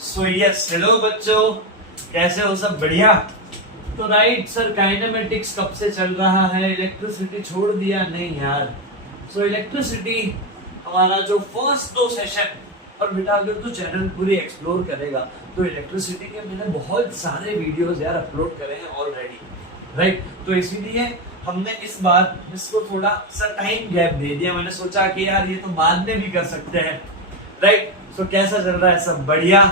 So yes hello बच्चों, कैसे हो? सब बढ़िया? तो राइट सर, काइनेमेटिक्स कब से चल रहा है? इलेक्ट्रिसिटी छोड़ दिया? नहीं यार। सो इलेक्ट्रिसिटी हमारा जो फर्स्ट दो सेशन, और बेटा अगर तू चैनल पूरी एक्सप्लोर करेगा तो इलेक्ट्रिसिटी के मैंने बहुत सारे वीडियोस यार अपलोड करे हैं ऑलरेडी, राइट? तो इसीलिए हमने इस बार इसको थोड़ा सा टाइम गैप दे दिया। मैंने सोचा कि यार ये तो बाद में भी कर सकते हैं, राइट? सो कैसा चल रहा है? सब बढ़िया?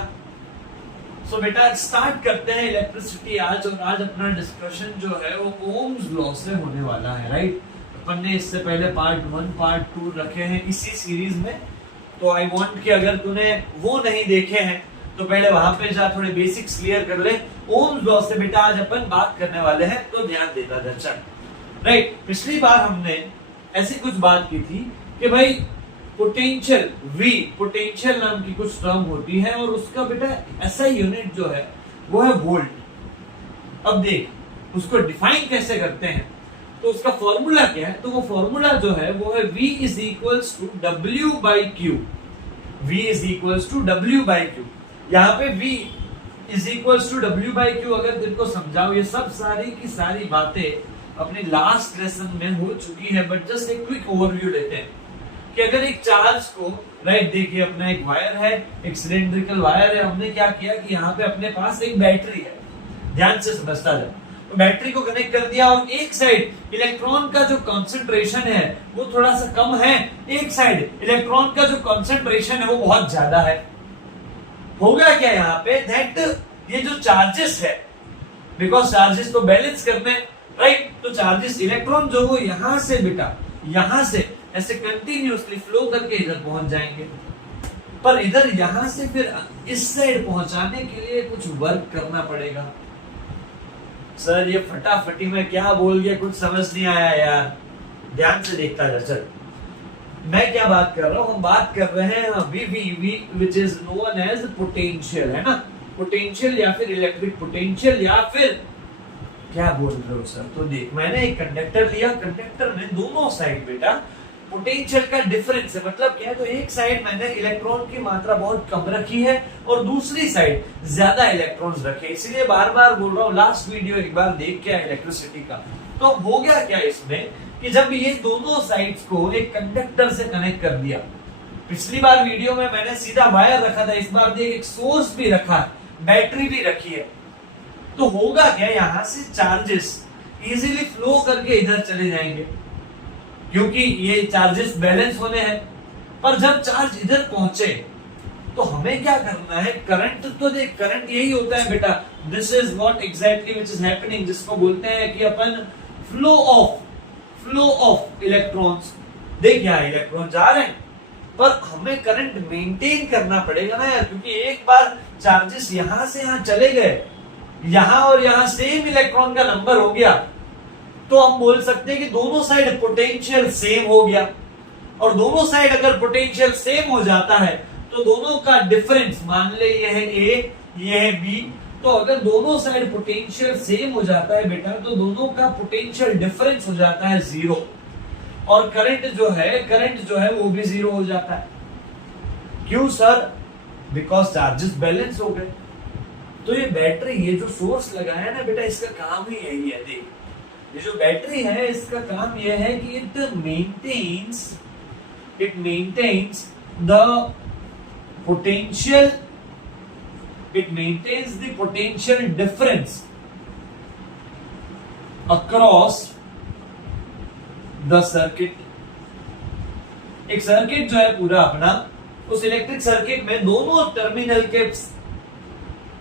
सो बेटा स्टार्ट करते हैं इलेक्ट्रिसिटी आज। और आज अपना डिस्कशन जो है वो ओम्स लॉ से होने वाला है, राइट? अपन ने इससे पहले पार्ट 1 पार्ट 2 रखे हैं इसी सीरीज में, तो आई वांट कि अगर तूने वो नहीं देखे हैं तो पहले वहां पे जा, थोड़े बेसिक्स क्लियर कर ले। ओम्स लॉ से बेटा आज अपन बात करने वाले हैं, तो ध्यान देता जा। चल राइट, पिछली बार हमने ऐसी कुछ बात की थी कि भाई पोटेंशियल V, पोटेंशियल नाम की कुछ टर्म होती है और उसका बेटा ऐसा यूनिट जो है वो है वोल्ट। अब देख उसको डिफाइन कैसे करते हैं, तो उसका फॉर्मूला क्या है? तो वो फॉर्मूला जो है वो है V is equals to W by Q. V is equals to W by Q. यहाँ पे V is equals to W by Q अगर तेरे को समझाओ, ये सब सारी की सारी बातें अपने लास्ट लेसन में हो चुकी है, बट जस्ट एक क्विक ओवरव्यू लेते हैं कि अगर एक चार्ज को, राइट, देखिए अपना एक वायर है, एक सिलेंड्रिकल वायर है। हमने क्या किया कि यहाँ पे अपने पास एक बैटरी है, ध्यान से समझता जाए। तो बैटरी को कनेक्ट कर दिया और एक साइड इलेक्ट्रॉन का जो कंसंट्रेशन है वो थोड़ा सा कम है, एक साइड इलेक्ट्रॉन का जो कंसंट्रेशन है वो बहुत ज्यादा है। होगा क्या यहाँ पे? दैट ये जो चार्जेस है, बिकॉज चार्जेस तो बैलेंस करने, राइट? तो चार्जेस, इलेक्ट्रॉन जो वो यहाँ से बेटा, यहाँ से ऐसे कंटिन्यूअसली फ्लो करके इधर पहुंच जाएंगे, पर इधर यहां से फिर इस साइड पहुंचाने के लिए कुछ वर्क करना पड़ेगा। सर ये फटाफटी में क्या बोल गया, कुछ समझ नहीं आया यार, ध्यान से देखता जा। चल मैं क्या बात कर रहा हूं? हम बात कर रहे हैं VV which is known as potential, है ना? पोटेंशियल या फिर इलेक्ट्रिक पोटेंशियल या फिर क्या बोल रहे हो सर? तो देख, मैंने एक कंडक्टर लिया, कंडक्टर में दोनों साइड बेटा पोटेंशियल का डिफरेंस है। मतलब क्या है? तो एक साइड मैंने इलेक्ट्रॉन की मात्रा बहुत कम रखी है और दूसरी साइड ज्यादा इलेक्ट्रॉन्स रखे, इसीलिए बार बार बोल रहा हूँ, लास्ट वीडियो एक बार देख के इलेक्ट्रिसिटी का। तो हो गया क्या इसमें कि जब ये दोनों साइड्स को एक कंडक्टर से कनेक्ट कर दिया, पिछली बार वीडियो में मैंने सीधा वायर रखा था, इस बार देख एक सोर्स भी रखा है, बैटरी भी रखी है। तो होगा क्या? यहां से चार्जेस इजीली फ्लो करके इधर चले जाएंगे क्योंकि ये चार्जेस बैलेंस होने हैं। पर जब चार्ज इधर पहुंचे तो हमें क्या करना है? करंट तो देख, करंट यही होता है बेटा, this is what exactly which is happening, जिसको बोलते हैं कि अपन फ्लो ऑफ इलेक्ट्रॉन्स। देख यहाँ इलेक्ट्रॉन जा रहे हैं, पर हमें करंट मेंटेन करना पड़ेगा ना यार, क्योंकि एक बार चार्जेस यहां से यहां चले गए, यहां और यहां सेम इलेक्ट्रॉन का नंबर हो गया, तो हम बोल सकते हैं कि दोनों साइड पोटेंशियल सेम हो गया। और दोनों साइड अगर पोटेंशियल सेम हो जाता है तो दोनों का डिफरेंस, मान ले ये है A, ये है B, तो अगर दोनों साइड पोटेंशियल सेम हो जाता है बेटा, तो दोनों का पोटेंशियल डिफरेंस हो जाता है 0, और करंट जो है वो भी 0 हो जाता है। क्यों सर? बिकॉज चार्जेस बैलेंस हो गए। तो ये बैटरी, ये जो सोर्स लगाया ना बेटा, इसका काम ही यही है। देख, ये जो बैटरी है इसका काम यह है कि it maintains the potential, it maintains the potential difference across the circuit. एक सर्किट जो है पूरा अपना, उस इलेक्ट्रिक सर्किट में दोनों टर्मिनल के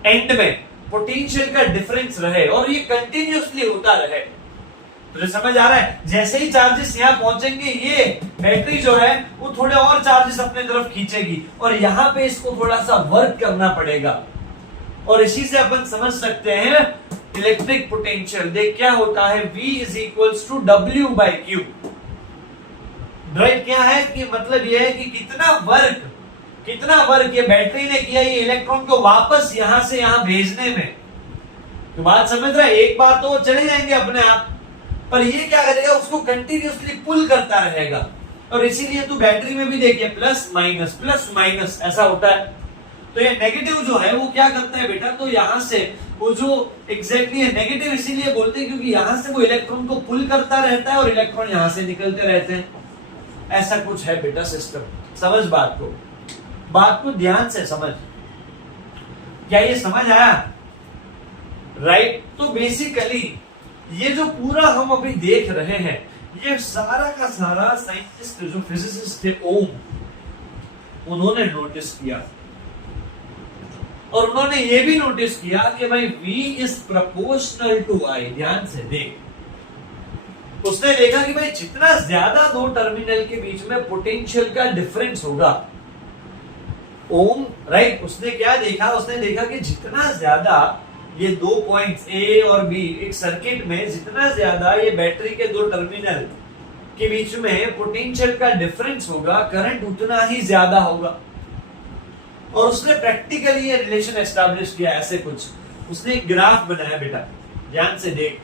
एंड में पोटेंशियल का डिफरेंस रहे और ये कंटिन्यूअसली होता रहे। तो समझ आ रहा है? जैसे ही चार्जेस यहाँ पहुंचेंगे, ये बैटरी जो है वो थोड़े और चार्जेस अपने तरफ खींचेगी और यहाँ पे इसको थोड़ा सा वर्क करना पड़ेगा। और इसी से अपन समझ सकते हैं इलेक्ट्रिक पोटेंशियल। देख क्या होता है, V is equals to W by Q. Right, क्या है कि मतलब ये है कि कितना वर्क ये बैटरी ने किया ये इलेक्ट्रॉन को वापस यहां से यहां भेजने में। तो बात समझ रहा है? एक बार तो वो चले जाएंगे अपने आप, पर ये क्या करेगा? उसको कंटिन्यूअसली पुल करता रहेगा। और इसीलिए तू बैटरी में भी देखिए प्लस माइनस ऐसा होता है। तो ये नेगेटिव जो है वो क्या करता है बेटा, तो यहां से वो जो एग्जैक्टली है नेगेटिव इसीलिए बोलते हैं क्योंकि यहां से वो इलेक्ट्रॉन को पुल करता रहता है और इलेक्ट्रॉन यहां से निकलते रहते हैं। ऐसा कुछ है बेटा सिस्टम। समझ बात को ध्यान से समझ। क्या ये समझ आया? राइट। तो बेसिकली ये जो पूरा हम अभी देख रहे हैं ये सारा का सारा साइंटिस्ट जो फिजिसिस्ट थे ओम, उन्होंने नोटिस किया और उन्होंने ये भी नोटिस किया कि भाई V is proportional to I। ध्यान से देख, उसने देखा कि भाई जितना ज्यादा दो टर्मिनल के बीच में पोटेंशियल का डिफरेंस होगा, ओम राइट, उसने क्या देखा, उसने देखा कि जितना ज्यादा ये दो पॉइंट्स A और B एक सर्किट में जितना ज्यादा ये बैटरी के दो टर्मिनल के बीच में पोटेंशियल का डिफरेंस होगा, करंट उतना ही ज्यादा होगा। और उसने प्रैक्टिकली ये रिलेशन एस्टैब्लिश किया। ऐसे कुछ उसने एक ग्राफ बनाया बेटा, ध्यान से देख,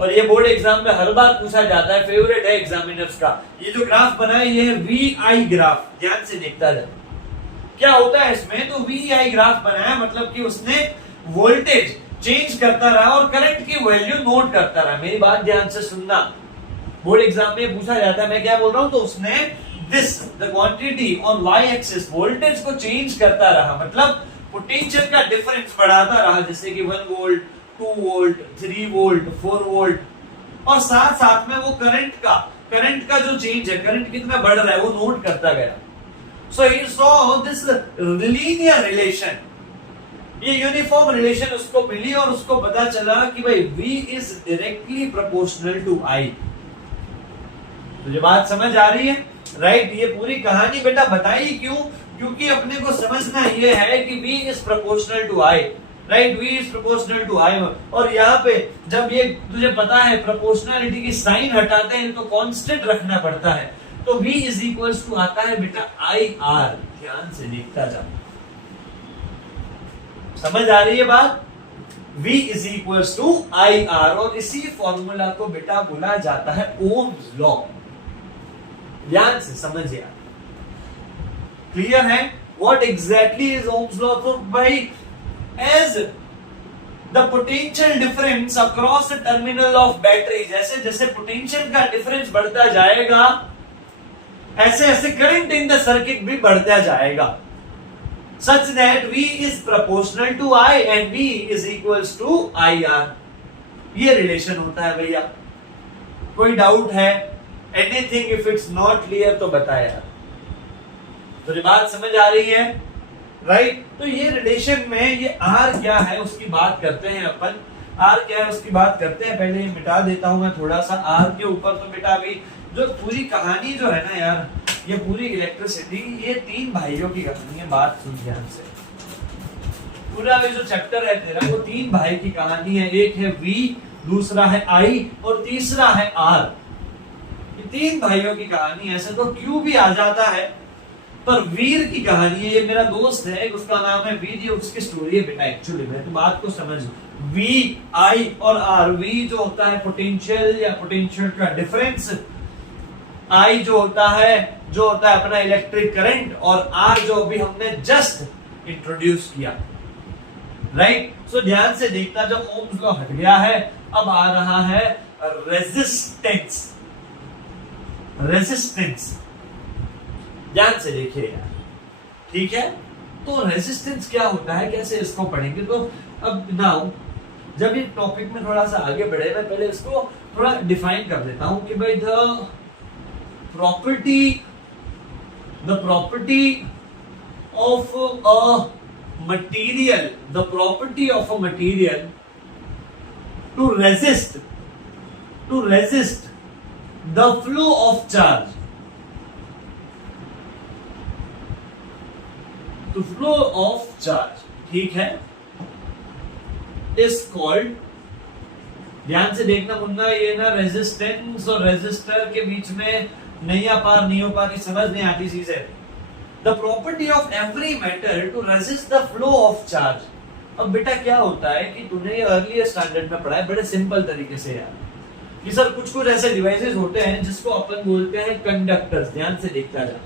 और ये बोर्ड एग्जाम में हर बार पूछा जाता है, फेवरेट है एग्जामिनर्स का। ये जो ग्राफ बनाया ये है VI ग्राफ। ध्यान से देखता जा, क्या होता है इसमें, तो VI ग्राफ बनाया मतलब कि उसने वोल्टेज चेंज करता रहा और करंट की वैल्यू नोट करता रहा। मेरी बात ध्यान से सुनना, बोर्ड एग्जाम में पूछा जाता है, मैं क्या बोल रहा हूं, तो उसने this the quantity on y axis voltage को चेंज करता रहा, मतलब पोटेंशियल का डिफरेंस बढ़ाता रहा, जैसे कि 1 वोल्ट 2 वोल्ट 3 वोल्ट 4 वोल्ट, और साथ साथ में वो करंट का जो चेंज है, करंट कितना बढ़ रहा है वो नोट करता गया। So he saw this linear relation, ये यूनिफॉर्म रिलेशन उसको मिली और उसको पता चला कि भाई V is directly proportional to I। तुझे बात समझ आ रही है? राइट। ये पूरी कहानी बेटा बताई क्यों, क्योंकि अपने को समझना ये है कि V is proportional to I, right, V is proportional to I। और यहाँ पे जब ये तुझे पता है प्रोपोर्शनलिटी की साइन हटाते हैं तो कांस्टेंट रखना पड़ता है, तो V इज इक्वल्स टू आता है बेटा IR। ध्यान से देखता जा, समझ आ रही है बात? V is equals to IR, और इसी फॉर्मूला को बेटा बोला जाता है ओम्स लॉ। ध्यान से समझिए, क्लियर है? What exactly is Ohm's law? तो भाई as the potential difference across the terminal of battery, जैसे जैसे पोटेंशियल का डिफरेंस बढ़ता जाएगा ऐसे ऐसे करंट इन द सर्किट भी बढ़ता जाएगा, such that V is proportional to I and V is equals to IR। ये रिलेशन होता है भैया। कोई डाउट है? Anything if it's not clear तो बता यार। तो बात समझ आ रही है? राइट। तो ये रिलेशन में ये R क्या है उसकी बात करते हैं अपन। R क्या है उसकी बात करते हैं। पहले मिटा देता हूं मैं थोड़ा सा R के ऊपर। तो बेटा अभी जो पूरी कहानी जो है ना यार, ये पूरी इलेक्ट्रिसिटी, ये तीन भाइयों की कहानी है। बात सुन ध्यान से, पूरा जो चैप्टर है तेरा वो तीन भाई की कहानी है। एक है V, दूसरा है I और तीसरा है R। ये तीन भाइयों की कहानी है। ऐसे तो Q भी आ जाता है पर वीर की कहानी है। ये मेरा दोस्त है, उसका नाम है वीर, ये उसकी स्टोरी है बेटा। एक्चुअली में तो बात को समझ, V, I और R। V जो होता है पोटेंशियल या पोटेंशियल का डिफरेंस, I जो होता है अपना इलेक्ट्रिक करंट, और R जो अभी हमने जस्ट इंट्रोड्यूस किया। राइट। सो ध्यान से देखता, जब ओम्स लॉ हट गया है अब आ रहा है रेजिस्टेंस। ध्यान से देखिए यार, ठीक है। तो रेजिस्टेंस क्या होता है, कैसे इसको पढ़ेंगे। तो अब नाउ जब ये टॉपिक में थोड़ा सा आगे बढ़े, मैं पहले इसको थोड़ा डिफाइन कर देता हूं कि भाई the property of a material to resist the flow of charge, ठीक है, is called, ध्यान से देखना मुन्ना, ये ना रेजिस्टेंस और रेजिस्टर के बीच में नहीं हो पा रही, समझ नहीं आती चीजें। The property of every matter to resist the flow of charge. अब बेटा क्या होता है कि तूने ये अर्लियर स्टैंडर्ड में पढ़ा है बड़े सिंपल तरीके से यार, कि सर कुछ ऐसे डिवाइसेस होते हैं जिसको अपन बोलते हैं कंडक्टर्स। ध्यान से देखता जा,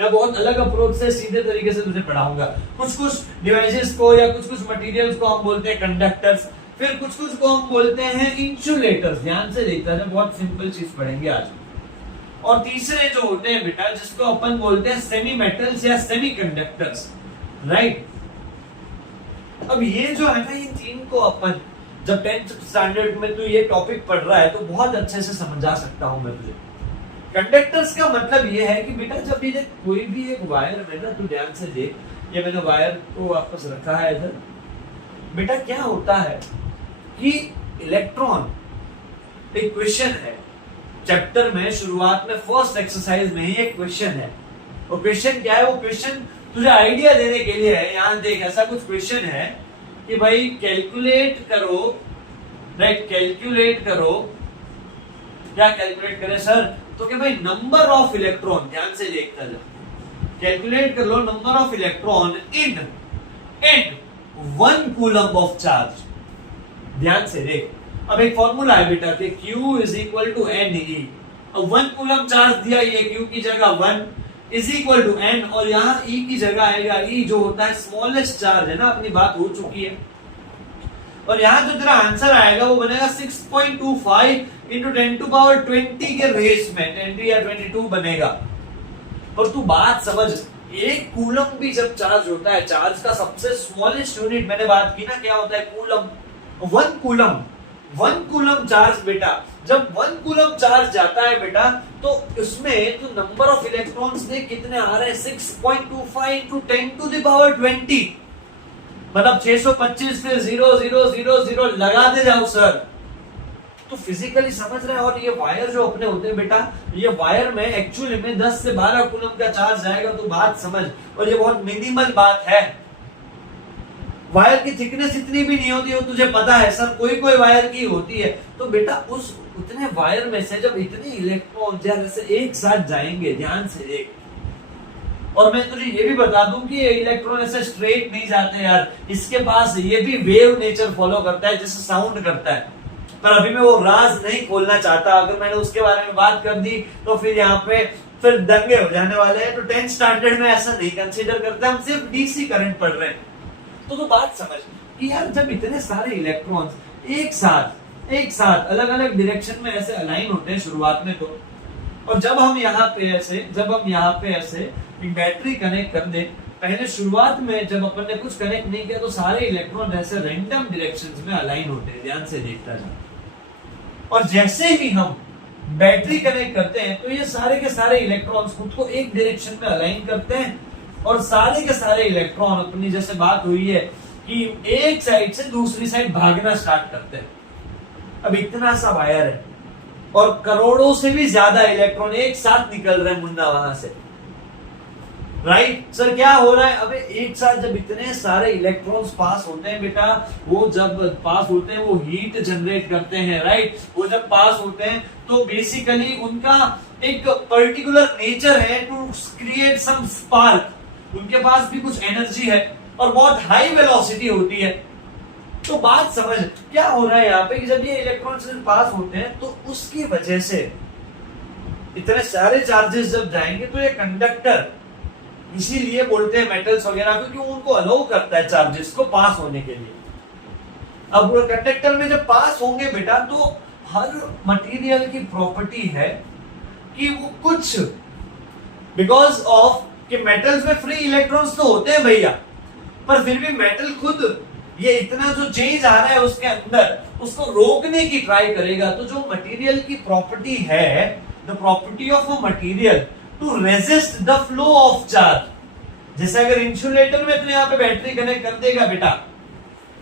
मैं बहुत अलग अप्रोच से सीधे तरीके से तुझे पढ़ाऊंगा। कुछ कुछ डिवाइसेस को या कुछ कुछ मटेरियल्स को हम बोलते हैं कंडक्टर्स, फिर कुछ कुछ को हम बोलते हैं इंसुलेटर्स। ध्यान से देखता है, बहुत सिंपल चीज पढ़ेंगे आज। और तीसरे जो होते हैं बेटा, जिसको अपन बोलते हैं सेमी मेटल्स या सेमी कंडक्टर्स, राइट। अब ये जो है ना, ये तीन को अपन जब 10th स्टैंडर्ड में तू ये टॉपिक पढ़ रहा है तो बहुत अच्छे से समझा सकता हूं मैं तुझे। कंडक्टर्स का मतलब ये है कि बेटा जब ये कोई भी एक वायर में ना, तू ध्यान से देख, ये मैंने वायर को वापस रखा है इधर। बेटा क्या होता है कि इलेक्ट्रॉन, एक क्वेश्चन है चैप्टर में, शुरुआत में फर्स्ट एक्सरसाइज में ही एक क्वेश्चन है। और क्वेश्चन क्या है? वो क्वेश्चन तुझे आइडिया देने के लिए है। यहां देख, ऐसा कुछ क्वेश्चन है कि भाई कैलकुलेट करो, राइट, कैलकुलेट करो। क्या कैलकुलेट करें सर? तो क्या भाई नंबर ऑफ इलेक्ट्रॉन, ध्यान से देखता जा, कैलकुलेट कर लो number of electron in 1 coulomb of charge. ध्यान से देख, अब एक फॉर्मूला है बेटा कि Q is equal to NE। अब 1 कूलम चार्ज दिया, ये Q की जगह 1 इज इक्वल टू N, और यहाँ E की जगह आएगा E, जो होता है स्मॉलेस्ट चार्ज है ना, अपनी बात हो चुकी है। और यहाँ जो तेरा आंसर आएगा वो बनेगा 6.25 इंटू 10⁻20 के रेस में 20 या 22 बनेगा। और तू बात समझ, एक कूलम भी जब चार्ज होता है, चार्ज का सबसे स्मॉलेस्ट यूनिट मैंने बात की ना, क्या होता है? कूलम। 1 कूलम चार्ज बेटा, जब 1 कूलम चार्ज जाता है बेटा, तो उसमें तो नंबर ऑफ इलेक्ट्रॉन्स देख कितने आ रहे हैं, 6.25 इंटू 10⁻20, मतलब 625 से 0 0 0 0 लगाते जाओ सर। तो फिजिकली समझ रहे हैं। और ये वायर जो अपने होते हैं बेटा, ये वायर में एक्चुअली में 10 से 12 कूलम का चार्ज जाएगा, तो बात समझ। और ये बहुत मिनिमल बात है, वायर की थिकनेस इतनी भी नहीं होती, वो तुझे पता है सर, कोई कोई वायर की होती है। तो बेटा उस उतने वायर में से जब इतने इलेक्ट्रॉन जैसे एक साथ जाएंगे, ध्यान से देख। और मैं तुझे ये भी बता दूं कि ये इलेक्ट्रॉन ऐसे स्ट्रेट नहीं जाते यार, इसके पास ये भी वेव नेचर फॉलो करता है, जैसे साउंड करता है। पर अभी मैं वो राज नहीं खोलना चाहता, अगर मैंने उसके बारे में बात कर दी तो फिर यहाँ पे फिर दंगे हो जाने वाले हैं। तो 10th स्टैंडर्ड में ऐसा नहीं कंसीडर करते, हम सिर्फ डीसी करंट पढ़ रहे हैं। तो बात समझ कि यार जब इतने सारे इलेक्ट्रॉन्स एक साथ अलग अलग डायरेक्शन में ऐसे अलाइन होते हैं शुरुआत में, तो और जब हम यहाँ पे ऐसे एक बैटरी कनेक्ट कर दे, पहले शुरुआत में जब अपन ने कुछ कनेक्ट नहीं किया तो सारे इलेक्ट्रॉन ऐसे रैंडम डायरेक्शंस में अलाइन होते हैं। ध्यान से देखता जा। और जैसे ही हम बैटरी कनेक्ट करते हैं तो ये सारे के सारे इलेक्ट्रॉन्स खुद को एक डायरेक्शन में अलाइन करते हैं, और सारे के सारे इलेक्ट्रॉन अपनी, जैसे बात हुई है कि एक साइड से दूसरी साइड भागना स्टार्ट करते हैं। अब इतना सा वायर है और करोड़ों से भी ज्यादा इलेक्ट्रॉन एक साथ निकल रहे हैं मुन्ना वहां से, राइट सर। क्या हो रहा है? अबे एक साथ जब इतने सारे इलेक्ट्रॉन्स पास होते हैं बेटा, वो जब पास होते हैं वो हीट जनरेट करते हैं, राइट। वो जब पास होते हैं तो बेसिकली उनका एक पर्टिकुलर नेचर है टू क्रिएट सम स्पार्क। उनके पास भी कुछ एनर्जी है और बहुत हाई वेलोसिटी होती है। तो बात समझ क्या हो रहा है यहाँ पे कि जब ये इलेक्ट्रॉन्स पास होते हैं तो उसकी वजह से इतने सारे चार्जेस जब जाएंगे तो ये कंडक्टर, इसीलिए बोलते हैं मेटल्स वगैरह, क्योंकि उनको अलाउ करता है चार्जेस को पास होने के लिए। अब कंडक्टर में जब पास होंगे बेटा, तो हर मटेरियल की प्रॉपर्टी है कि वो कुछ, बिकॉज ऑफ कि मेटल्स में फ्री इलेक्ट्रॉन्स तो होते हैं भैया, पर फिर भी मेटल खुद ये इतना जो चेंज आ रहा है उसके अंदर, उसको रोकने की ट्राई करेगा। तो जो मटेरियल की प्रॉपर्टी है, the property of a material to resist the flow of charge. जैसे अगर इंसुलेटर में तो यहाँ पे बैटरी कनेक्ट कर देगा बेटा,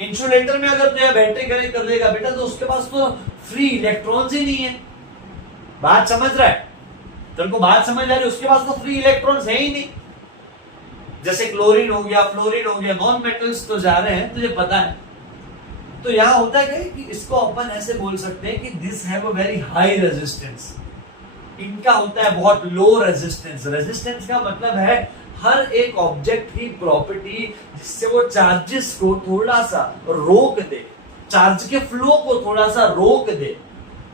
इंसुलेटर में अगर तो यहाँ बैटरी कनेक्ट कर देगा बेटा, तो उसके पास तो फ्री इलेक्ट्रॉन्स ही नहीं है। बात समझ रहा है? तुमको बात समझ आ रही है? उसके पास तो फ्री इलेक्ट्रॉन्स है ही नहीं। जैसे क्लोरीन हो गया, फ्लोरीन हो गया, नॉन मेटल्स तो जा रहे हैं, तुझे पता है। तो यहाँ होता है कि इसको अपन ऐसे बोल सकते हैं कि this have a very high resistance, इनका होता है बहुत लो रेजिस्टेंस। रेजिस्टेंस का मतलब है हर एक ऑब्जेक्ट की प्रॉपर्टी जिससे वो चार्जेस को थोड़ा सा रोक दे, चार्ज के फ्लो को थोड़ा सा रोक दे,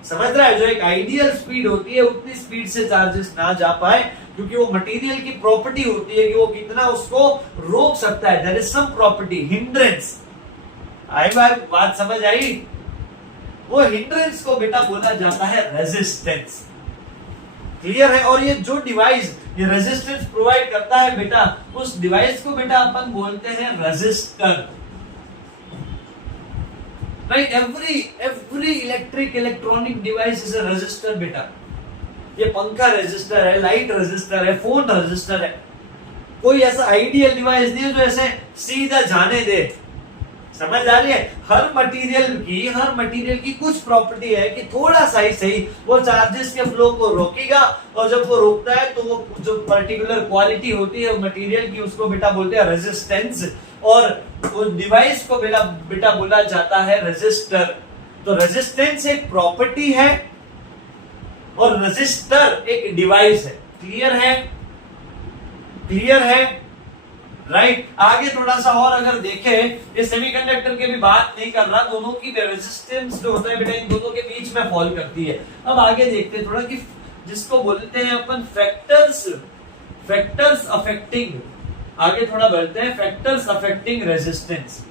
समझ रहा है? जो एक आइडियल स्पीड होती है उतनी स्पीड से चार्जेस ना जा पाए, क्योंकि वो मटेरियल की प्रॉपर्टी होती है कि वो कितना उसको रोक सकता है। There is some property, hindrance. आई बात समझ आई? वो हिंड्रेंस को बेटा बोला जाता है रेजिस्टेंस। क्लियर है? और ये जो डिवाइस ये रेजिस्टेंस प्रोवाइड करता है बेटा, उस डिवाइस को बेटा अपन बोलते हैं resistor. Right? Every electric electronic device is a resistor बेटा। ये पंखा रेजिस्टर है, लाइट रेजिस्टर है, फोन रेजिस्टर है। कोई ऐसा आइडियल डिवाइस नहीं है जो ऐसे सीधा जाने दे। समझ आ रही है? हर मटेरियल की कुछ प्रॉपर्टी है कि थोड़ा सा ही सही वो चार्जेस के फ्लो को रोकेगा, और जब वो रोकता है तो वो जो पर्टिकुलर क्वालिटी होती है मटेरियल की उसको बेटा बोलते हैं रेजिस्टेंस, और उस डिवाइस को बेटा बोला जाता है रेजिस्टर। तो रेजिस्टेंस एक प्रॉपर्टी है और रेजिस्टर एक डिवाइस है। क्लियर है? क्लियर है? राइट? आगे थोड़ा सा और अगर देखें, ये सेमीकंडक्टर की भी बात नहीं कर रहा, दोनों की रेजिस्टेंस जो होता है बेटा इन दोनों के बीच में फॉल करती है। अब आगे देखते हैं थोड़ा कि जिसको बोलते हैं अपन फैक्टर्स अफेक्टिंग, आगे थोड़ा बढ़ते हैं, फैक्टर्स अफेक्टिंग रेजिस्टेंस।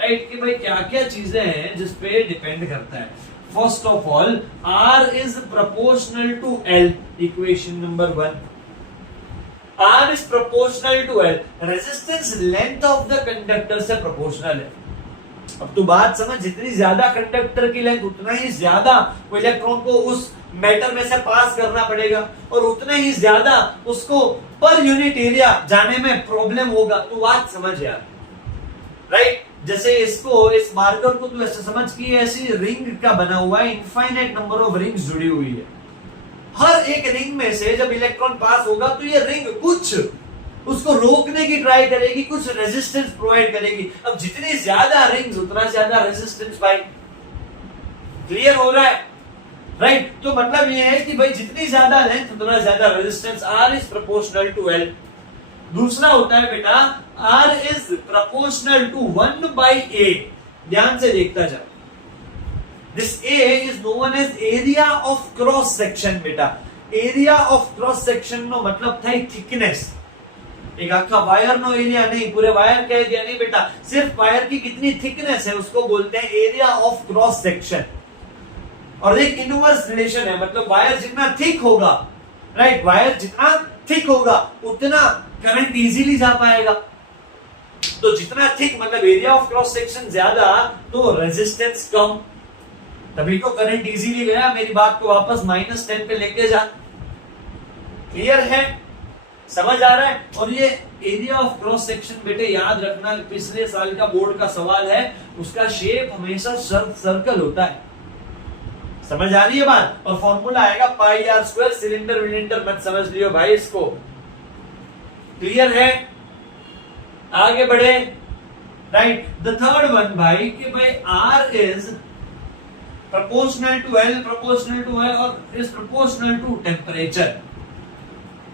राइट? कि भाई क्या क्या चीजें हैं जिसपे डिपेंड करता है। First of all, R is proportional to L, equation number 1। R is proportional to L, resistance length of the conductor से प्रोपोर्शनल है। अब तू बात समझ, जितनी ज्यादा कंडक्टर की लेंथ उतना ही ज्यादा वो इलेक्ट्रॉन को उस मैटर में से पास करना पड़ेगा, और उतना ही ज्यादा उसको पर यूनिट एरिया जाने में प्रॉब्लम होगा। तू बात समझ यार। राइट? जैसे इस मार्कर को तू ऐसे समझ कि ऐसी रिंग का बना हुआ है, इनफाइनाइट नंबर ऑफ रिंग्स जुड़ी हुई है। हर एक रिंग में से जब इलेक्ट्रॉन पास होगा तो ये रिंग कुछ उसको रोकने की ट्राई करेगी, कुछ रेजिस्टेंस प्रोवाइड करेगी। अब जितनी ज्यादा रिंग्स उतना ज्यादा रेजिस्टेंस भाई। क्लियर हो रहा है? राइट? तो मतलब ये है कि भाई जितनी ज्यादा लेंथ उतना ज्यादा resistance. R is proportional to L। दूसरा होता है बेटा R is proportional to 1/A। ध्यान से देखता जा। This A is known as area of cross section बेटा। एरिया ऑफ क्रॉस सेक्शन नो मतलब था थिकनेस। एक आखा वायर नो एरिया नहीं, पूरे वायर का एरिया नहीं बेटा, सिर्फ वायर की कितनी थिकनेस है उसको बोलते हैं एरिया ऑफ क्रॉस सेक्शन। और एक इनवर्स रिलेशन है, मतलब वायर जितना थिक होगा, राइट, वायर जितना थिक होगा उतना करंट इजीली जा पाएगा। तो जितना थिक मतलब एरिया ऑफ क्रॉस सेक्शन ज्यादा तो रेजिस्टेंस कम, तभी तो करंट इजीली गया। मेरी बात को वापस -10 पे लेके जा। क्लियर है? समझ आ रहा है? और ये एरिया ऑफ क्रॉस सेक्शन बेटे याद रखना, पिछले साल का बोर्ड का सवाल है, उसका शेप हमेशा सर्कल होता है। समझ आ रही है बात? और फॉर्मूला आएगा πr², सिलेंडर विलेंडर मत समझ लियो भाई इसको। क्लियर है? आगे बढ़े। राइट? द थर्ड वन भाई कि भाई R is proportional to L, proportional to है और is proportional to temperature।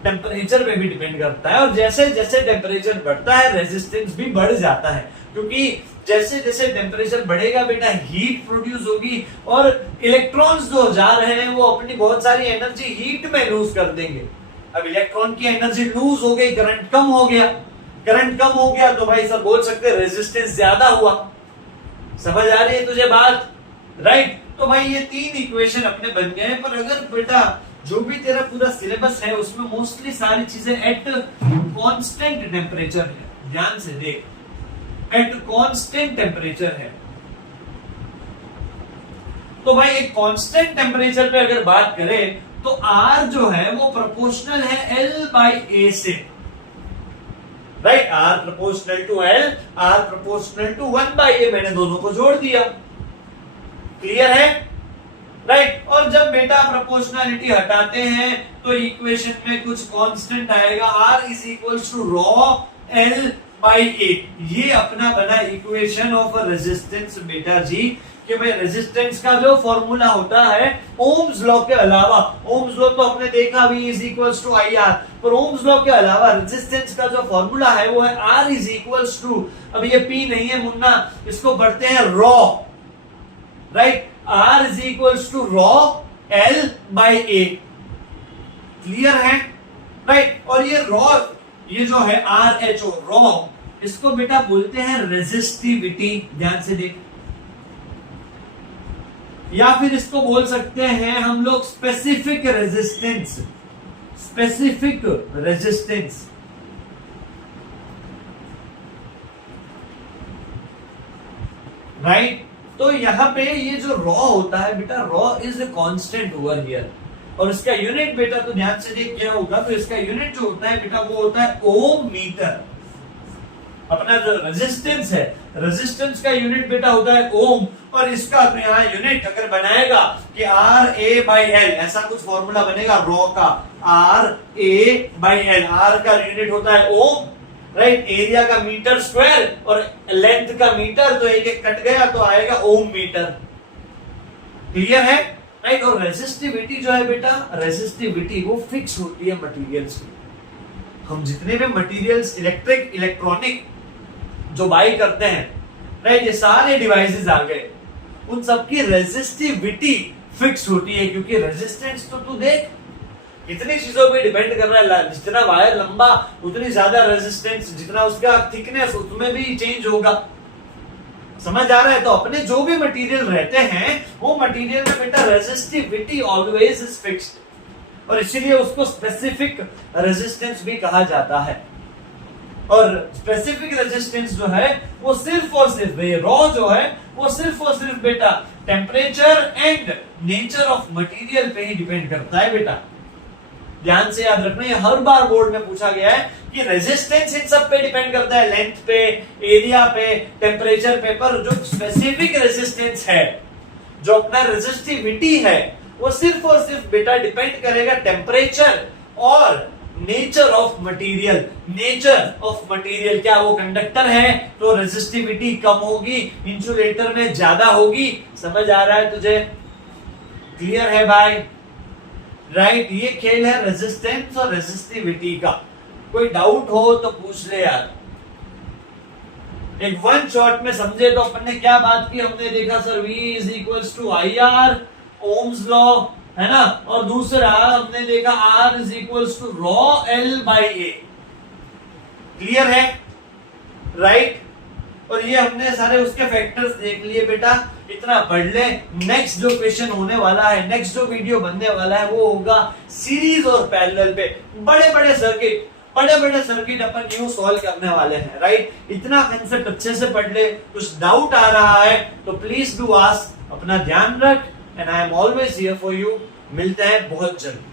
Temperature पे भी डिपेंड करता है, और जैसे जैसे टेम्परेचर बढ़ता है रेजिस्टेंस भी बढ़ जाता है, क्योंकि जैसे जैसे टेम्परेचर बढ़ेगा बेटा हीट प्रोड्यूस होगी, और इलेक्ट्रॉन्स जो जा रहे हैं वो अपनी बहुत सारी एनर्जी हीट में लूज कर देंगे। अब इलेक्ट्रॉन की एनर्जी लूज हो गई, करंट कम हो गया, करंट कम हो गया तो भाई सब बोल सकते हैं रेजिस्टेंस ज्यादा हुआ। समझ आ रही है तुझे बात? राइट? तो भाई ये 3 इक्वेशन अपने बन गए हैं। पर अगर बेटा जो भी तेरा पूरा सिलेबस है उसमें मोस्टली सारी चीजें एट कांस्टेंट टेम्परेचर है, ध्यान से देख, एट कांस्टेंट टेम्परेचर है। तो भाई एक कांस्टेंट टेम्परेचर पे अगर बात करें तो R जो है वो प्रोपोर्शनल है L/A से। Right? R proportional to L, R proportional to 1/A, मैंने दोनों को जोड़ दिया। क्लियर है? राइट? और जब बेटा प्रोपोर्शनलिटी हटाते हैं तो इक्वेशन में कुछ कांस्टेंट आएगा, R is equals to rho L/A। ये अपना बना इक्वेशन ऑफ रेजिस्टेंस बेटा जी, कि भाई रेजिस्टेंस का जो फॉर्मूला होता है ओम्स लॉ के अलावा, ओम्स लॉ तो आपने देखा भी इज इक्वल्स टू IR, पर ओम्स लॉ के अलावा रेजिस्टेंस का जो फॉर्मूला है वो है R इज इक्वल्स टू, अब ये P नहीं है मुन्ना, इसको बढ़ते हैं rho, right, R is equals to rho L by A. Clear है? राइट। और ये रॉ, ये जो है RH रॉ, इसको बेटा बोलते हैं रेजिस्टिविटी। ध्यान से देख, या फिर इसको बोल सकते हैं हम लोग specific resistance. Specific resistance, right. तो यहां पे ये जो रॉ होता है बेटा, raw is a constant over here, और इसका यूनिट बेटा तो ध्यान से देख क्या होगा, तो इसका यूनिट जो होता है बेटा वो होता है ओम मीटर। अपना जो रेजिस्टेंस है, रेजिस्टेंस का यूनिट बेटा होता है ओम, और इसका तो यहाँ यूनिट अगर बनाएगा कि आर ए बाई एल, ऐसा कुछ फॉर्मूला बनेगा रॉ का, R A by L, R का यूनिट होता है ओम, राइट। एरिया का मीटर स्क्वायर और लेंथ का मीटर, तो एक एक कट गया तो आएगा ओम मीटर। क्लियर है? राइट। और रेजिस्टिविटी जो है बेटा, रेजिस्टिविटी वो फिक्स होती है मटेरियल्स की। हम जितने भी मटेरियल्स इलेक्ट्रिक इलेक्ट्रॉनिक जो बाई करते हैं, राइट, ये सारे डिवाइसेस आ गए, उन सबकी रेजिस्टिविटी फिक्स होती है, क्योंकि रेजिस्टेंस तो तू देख कितनी चीजों पे डिपेंड कर रहा है। जितना वायर लंबा उतनी ज्यादा रेजिस्टेंस, जितना उसका थिकनेस उसमें भी चेंज होगा। समझ आ रहा है? तो अपने जो भी मटेरियल रहते हैं वो मटेरियल में बेटा रेजिस्टिविटी ऑलवेज इज फिक्स्ड, और इसीलिए उसको स्पेसिफिक रेजिस्टेंस भी कहा जाता है। और स्पेसिफिक रेजिस्टेंस जो है वो सिर्फ और सिर्फ, ये रॉ जो है वो सिर्फ और सिर्फ बेटा temperature and nature of material पे ही डिपेंड करता है बेटा। ध्यान से याद रखना, ये हर बार बोर्ड में पूछा गया है कि रेजिस्टेंस इन सब पे डिपेंड करता है, लेंथ पे, एरिया पे, टेम्परेचर पे, पर जो स्पेसिफिक रेजिस्टेंस है, जो अपना रेजिस्टिविटी है, वो सिर्फ और सिर्फ बेटा डिपेंड करेगा टेम्परेचर और nature of material. Nature of material क्या, वो कंडक्टर है तो रेजिस्टिविटी कम होगी, इंसुलेटर में ज्यादा होगी। समझ आ रहा है तुझे? क्लियर है भाई? राइट। ये खेल है रेजिस्टेंस और रेजिस्टिविटी का। कोई डाउट हो तो पूछ ले यार। एक वन शॉट में समझे तो अपन ने क्या बात की, हमने देखा sir V is equals to I R, Ohm's law, है ना, और दूसरा हमने देखा R is equals to rho L by A. Clear है? राइट। और ये हमने सारे उसके फैक्टर्स देख लिए बेटा, इतना पढ़ ले। नेक्स्ट जो क्वेश्चन होने वाला है, नेक्स्ट जो वीडियो बनने वाला है वो होगा सीरीज और पैरेलल पे। बड़े बड़े सर्किट अपन न्यू सॉल्व करने वाले हैं, राइट। इतना कंसेप्ट अच्छे से पढ़ ले। कुछ डाउट आ रहा है तो प्लीज डू आस्क। अपना ध्यान रख, and I am always here for you. मिलते हैं बहुत जल्द।